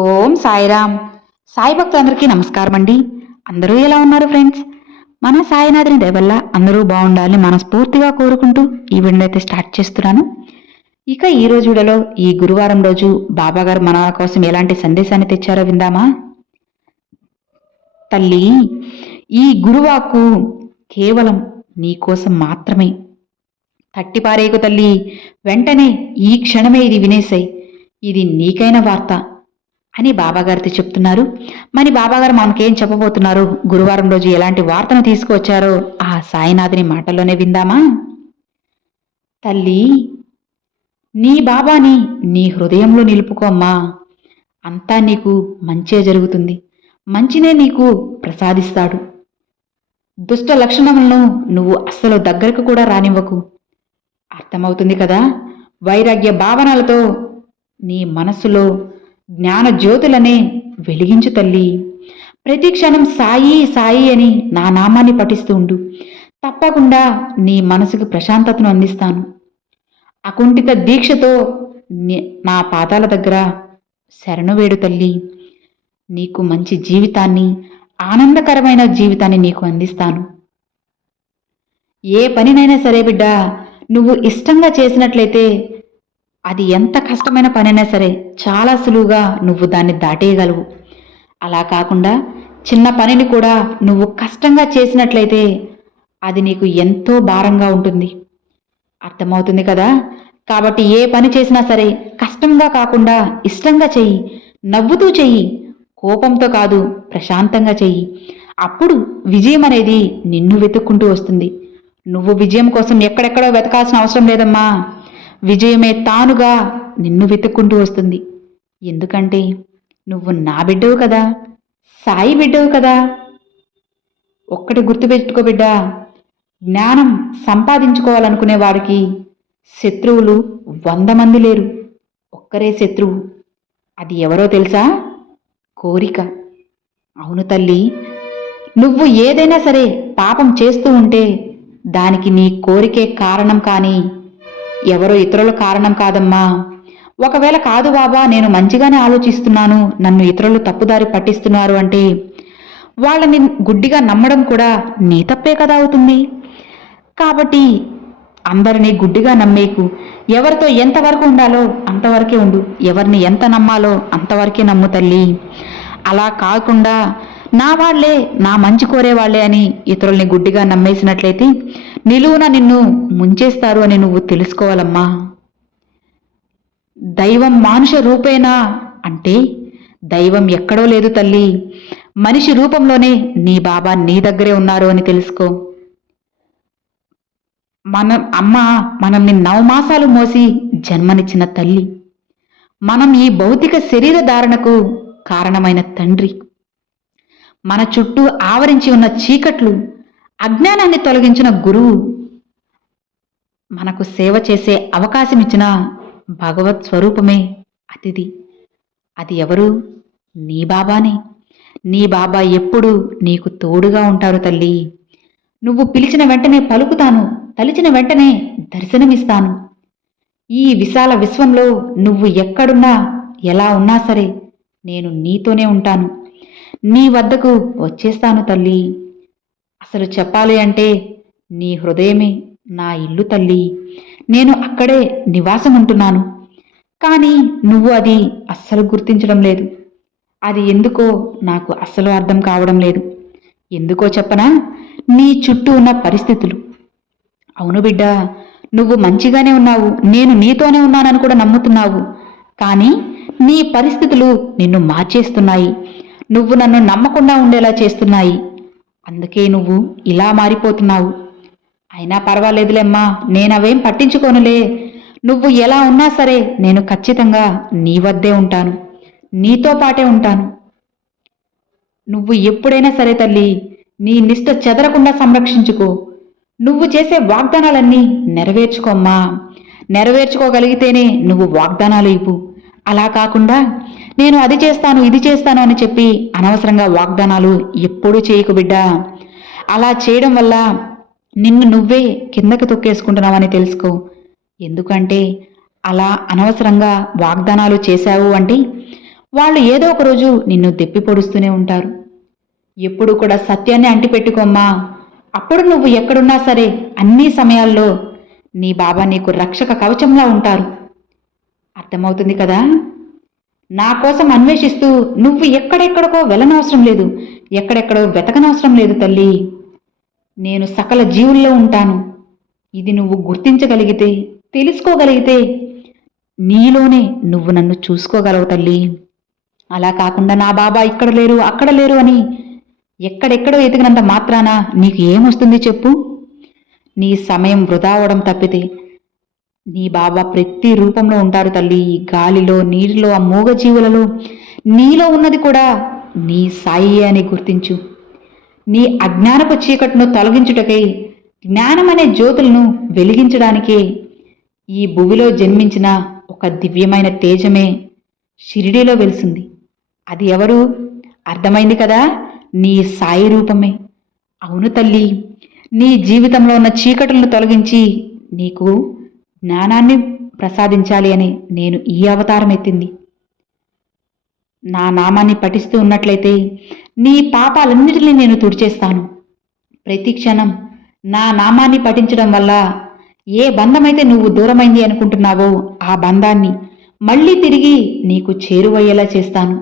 ఓం సాయిరామ్. సాయి భక్తులందరికీ నమస్కారం అండి అందరూ ఎలా ఉన్నారు ఫ్రెండ్స్? మన సాయినాథుని దయవల్ల అందరూ బాగుండాలని మనస్ఫూర్తిగా కోరుకుంటూ ఈ వీడియో అయితే స్టార్ట్ చేస్తున్నాను. ఇక ఈ రోజు వీడియోలో ఈ గురువారం రోజు బాబా గారు మన కోసం ఎలాంటి సందేశాన్ని తెచ్చారో విందామా? తల్లి ఈ గురువాకు కేవలం నీకోసం మాత్రమే. తట్టిపారేకు తల్లి వెంటనే ఈ క్షణమే ఇది వినేసాయి. ఇది నీకైన వార్త. అని బాబాగారితో చెప్తున్నారు. మరి బాబాగారు మనకేం చెప్పబోతున్నారు? గురువారం రోజు ఎలాంటి వార్తను తీసుకువచ్చారో ఆ సాయినాథుని మాటల్లోనే విందామా? తల్లి నీ బాబాని నీ హృదయంలో నిలుపుకోమ్మా అంతా నీకు మంచే జరుగుతుంది. మంచినే నీకు ప్రసాదిస్తాడు. దుష్ట లక్షణములను నువ్వు అస్సలు దగ్గరకు కూడా రానివ్వకు. అర్థమవుతుంది కదా? వైరాగ్య భావనలతో నీ మనస్సులో జ్ఞాన జ్యోతులనే వెలిగించు తల్లి. ప్రతి క్షణం సాయి సాయి అని నా నామాన్ని పఠిస్తూ ఉండు. తప్పకుండా నీ మనసుకు ప్రశాంతతను అందిస్తాను. అకుంఠిత దీక్షతో నా పాదాల దగ్గర శరణు వేడు తల్లి. నీకు మంచి జీవితాన్ని ఆనందకరమైన జీవితాన్ని నీకు అందిస్తాను. ఏ పనినైనా సరే బిడ్డ నువ్వు ఇష్టంగా చేసినట్లయితే అది ఎంత కష్టమైన పనైనా సరే చాలా సులువుగా నువ్వు దాన్ని దాటేయగలవు. అలా కాకుండా చిన్న పనిని కూడా నువ్వు కష్టంగా చేసినట్లయితే అది నీకు ఎంతో భారంగా ఉంటుంది. అర్థమవుతుంది కదా? కాబట్టి ఏ పని చేసినా సరే కష్టంగా కాకుండా ఇష్టంగా చెయ్యి నవ్వుతూ చెయ్యి కోపంతో కాదు ప్రశాంతంగా చెయ్యి. అప్పుడు విజయం అనేది నిన్ను వెతుక్కుంటూ వస్తుంది. నువ్వు విజయం కోసం ఎక్కడెక్కడో వెతకాల్సిన అవసరం లేదమ్మా. విజయమే తానుగా నిన్ను వెతుక్కుంటూ వస్తుంది. ఎందుకంటే నువ్వు నా బిడ్డవు కదా సాయి బిడ్డవు కదా. ఒక్కటి గుర్తుపెట్టుకో బిడ్డ జ్ఞానం సంపాదించుకోవాలనుకునే వాడికి శత్రువులు వంద మంది లేరు. ఒక్కరే శత్రువు. అది ఎవరో తెలుసా? కోరిక. అవును తల్లి నువ్వు ఏదైనా సరే పాపం చేస్తూ ఉంటే దానికి నీ కోరికే కారణం కానీ ఎవరో ఇతరుల కారణం కాదమ్మా. ఒకవేళ కాదు బాబా నేను మంచిగానే ఆలోచిస్తున్నాను. నన్ను ఇతరులు తప్పుదారి పట్టిస్తున్నారు అంటే? వాళ్ళని గుడ్డిగా నమ్మడం కూడా నీ తప్పే కదా అవుతుంది. కాబట్టి అందరినీ గుడ్డిగా నమ్మేకు. ఎవరితో ఎంతవరకు ఉండాలో అంతవరకే ఉండు. ఎవరిని ఎంత నమ్మాలో అంతవరకే నమ్ము తల్లి. అలా కాకుండా నా వాళ్ళే నా మంచి కోరే వాళ్ళే అని ఇతరుల్ని గుడ్డిగా నమ్మేసినట్లయితే నిలువున నిన్ను ముంచేస్తారు అని నువ్వు తెలుసుకోవాలమ్మా. దైవం మానుష రూపేనా అంటే దైవం ఎక్కడో లేదు తల్లి. మనిషి రూపంలోనే నీ బాబా నీ దగ్గరే ఉన్నారు అని తెలుసుకో. మన అమ్మ మనల్ని నవమాసాలు మోసి జన్మనిచ్చిన తల్లి. మనం ఈ భౌతిక శరీర ధారణకు కారణమైన తండ్రి. మన చుట్టూ ఆవరించి ఉన్న చీకట్లు అజ్ఞానాన్ని తొలగించిన గురువు మనకు సేవ చేసే అవకాశం ఇచ్చిన భగవత్ స్వరూపమే అతిథి. అది ఎవరు? నీ బాబానే. నీ బాబా ఎప్పుడు నీకు తోడుగా ఉంటారు తల్లి. నువ్వు పిలిచిన వెంటనే పలుకుతాను తలిచిన వెంటనే దర్శనమిస్తాను. ఈ విశాల విశ్వంలో నువ్వు ఎక్కడున్నా ఎలా ఉన్నా సరే నేను నీతోనే ఉంటాను. నీ వద్దకు వచ్చేస్తాను తల్లి. అసలు చెప్పాలి అంటే నీ హృదయమే నా ఇల్లు తల్లి. నేను అక్కడే నివాసం ఉంటున్నాను కానీ నువ్వు అది అస్సలు గుర్తించడం లేదు. అది ఎందుకో నాకు అస్సలు అర్థం కావడం లేదు. ఎందుకో చెప్పనా? నీ చుట్టూ ఉన్న పరిస్థితులు. అవును బిడ్డ నువ్వు మంచిగానే ఉన్నావు. నేను నీతోనే ఉన్నానని కూడా నమ్ముతున్నావు. కానీ నీ పరిస్థితులు నిన్ను మార్చేస్తున్నాయి. నువ్వు నన్ను నమ్మకుండా ఉండేలా చేస్తున్నాయి. అందుకే నువ్వు ఇలా మారిపోతున్నావు. అయినా పర్వాలేదులేమ్మా నేనవేం పట్టించుకోనులే. నువ్వు ఎలా ఉన్నా సరే నేను ఖచ్చితంగా నీ వద్దే ఉంటాను. నీతో పాటే ఉంటాను. నువ్వు ఎప్పుడైనా సరే తల్లి నీ నిష్ట చెదరకుండా సంరక్షించుకో. నువ్వు చేసే వాగ్దానాలన్నీ నెరవేర్చుకోమ్మా నెరవేర్చుకోగలిగితేనే నువ్వు వాగ్దానాలు ఇవ్వు. అలా కాకుండా నేను అది చేస్తాను ఇది చేస్తాను అని చెప్పి అనవసరంగా వాగ్దానాలు ఎప్పుడూ చేయకు బిడ్డా. అలా చేయడం వల్ల నిన్ను నువ్వే కిందకి తొక్కేసుకుంటున్నావని తెలుసుకో. ఎందుకంటే అలా అనవసరంగా వాగ్దానాలు చేశావు అంటే వాళ్ళు ఏదో ఒక రోజు నిన్ను దెప్పి పొడుస్తూనే ఉంటారు. ఎప్పుడు కూడా సత్యాన్ని అంటిపెట్టుకోమ్మా. అప్పుడు నువ్వు ఎక్కడున్నా సరే అన్ని సమయాల్లో నీ బాబా నీకు రక్షక కవచంలా ఉంటారు. అర్థమవుతుంది కదా? నా కోసం అన్వేషిస్తూ నువ్వు ఎక్కడెక్కడికో వెళ్ళనవసరం లేదు. ఎక్కడెక్కడో వెతకనవసరం లేదు తల్లి. నేను సకల జీవుల్లో ఉంటాను. ఇది నువ్వు గుర్తించగలిగితే తెలుసుకోగలిగితే నీలోనే నువ్వు నన్ను చూసుకోగలవు తల్లి. అలా కాకుండా నా బాబా ఇక్కడ లేరు అక్కడ లేరు అని ఎక్కడెక్కడో ఎతికినంత మాత్రాన నీకు ఏమొస్తుంది చెప్పు? నీ సమయం వృధా అవడం తప్పితే నీ బాబా ప్రతి రూపంలో ఉంటారు తల్లి. గాలిలో నీటిలో ఆ మూగజీవులలో నీలో ఉన్నది కూడా నీ సాయి అని గుర్తించు. నీ అజ్ఞానపు చీకట్టును తొలగించుటకై జ్ఞానం అనే జ్యోతులను వెలిగించడానికే ఈ భూమిలో జన్మించిన ఒక దివ్యమైన తేజమే షిరిడీలో వెలిసింది. అది ఎవరు? అర్థమైంది కదా నీ సాయి రూపమే. అవును తల్లి నీ జీవితంలో ఉన్న చీకటులను తొలగించి నీకు జ్ఞానాన్ని ప్రసాదించాలి అని నేను ఈ అవతారం ఎత్తింది. నా నామాన్ని పఠిస్తూ ఉన్నట్లయితే నీ పాపాలన్నిటినీ నేను తుడిచేస్తాను. ప్రతి క్షణం నా నామాన్ని పఠించడం వల్ల ఏ బంధమైతే నువ్వు దూరమైంది అనుకుంటున్నావో ఆ బంధాన్ని మళ్ళీ తిరిగి నీకు చేరువయ్యేలా చేస్తాను.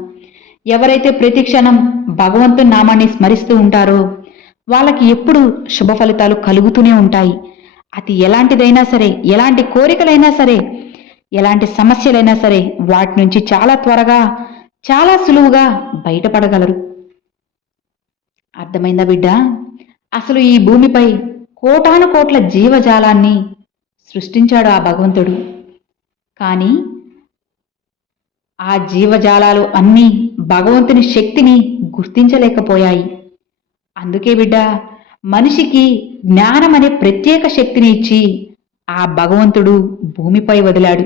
ఎవరైతే ప్రతి క్షణం భగవంతుని నామాన్ని స్మరిస్తూ ఉంటారో వాళ్ళకి ఎప్పుడు శుభ ఫలితాలు కలుగుతూనే ఉంటాయి. అది ఎలాంటిదైనా సరే ఎలాంటి కోరికలైనా సరే ఎలాంటి సమస్యలైనా సరే వాటి నుంచి చాలా త్వరగా చాలా సులువుగా బయటపడగలరు. అర్థమైందా బిడ్డ? అసలు ఈ భూమిపై కోటాను కోట్ల జీవజాలాన్ని సృష్టించాడు ఆ భగవంతుడు. కానీ ఆ జీవజాలాలు అన్నీ భగవంతుని శక్తిని గుర్తించలేకపోయాయి. అందుకే బిడ్డ మనిషికి జ్ఞానం అనే ప్రత్యేక శక్తిని ఇచ్చి ఆ భగవంతుడు భూమిపై వదిలాడు.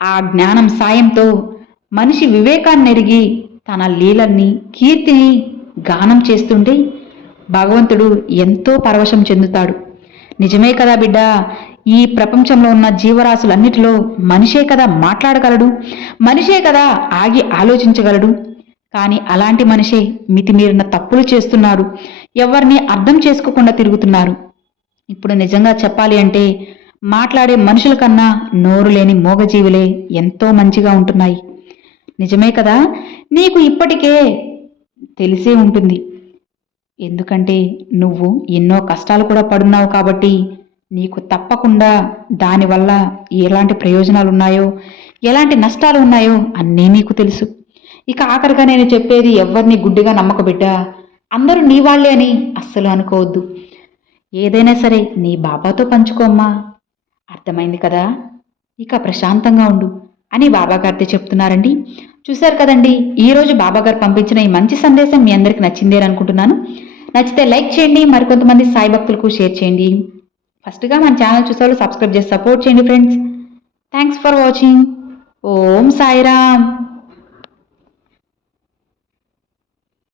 ఆ జ్ఞానం సాయంతో మనిషి వివేకాన్ని ఎరిగి తన లీలల్ని కీర్తిని గానం చేస్తుంటే భగవంతుడు ఎంతో పరవశం చెందుతాడు. నిజమే కదా బిడ్డ ఈ ప్రపంచంలో ఉన్న జీవరాశులన్నిటిలో మనిషే కదా మాట్లాడగలడు మనిషే కదా ఆగి ఆలోచించగలడు. కానీ అలాంటి మనిషే మితిమీరిన తప్పులు చేస్తున్నారు. ఎవరిని అర్థం చేసుకోకుండా తిరుగుతున్నారు. ఇప్పుడు నిజంగా చెప్పాలి అంటే మాట్లాడే మనుషుల కన్నా నోరు లేని మోగజీవులే ఎంతో మంచిగా ఉంటున్నాయి. నిజమే కదా? నీకు ఇప్పటికే తెలిసే ఉంటుంది. ఎందుకంటే నువ్వు ఎన్నో కష్టాలు కూడా పడున్నావు కాబట్టి నీకు తప్పకుండా దానివల్ల ఎలాంటి ప్రయోజనాలు ఉన్నాయో ఎలాంటి నష్టాలు ఉన్నాయో అన్నీ నీకు తెలుసు. ఇక ఆఖరిగా నేను చెప్పేది ఎవరిని గుడ్డిగా నమ్మకబిడ్డా అందరూ నీ వాళ్ళే అని అస్సలు అనుకోవద్దు. ఏదైనా సరే నీ బాబాతో పంచుకోమ్మా అర్థమైంది కదా? ఇక ప్రశాంతంగా ఉండు అని బాబాగారితో చెప్తున్నారండి. చూశారు కదండి ఈరోజు బాబాగారు పంపించిన ఈ మంచి సందేశం మీ అందరికి నచ్చిందే అనుకుంటున్నాను. నచ్చితే లైక్ చేయండి మరికొంతమంది సాయి భక్తులకు షేర్ చేయండి. ఫస్ట్గా మన ఛానల్ చూసేవాళ్ళు సబ్స్క్రైబ్ చేసి సపోర్ట్ చేయండి friends. Thanks for watching. Om Sairam.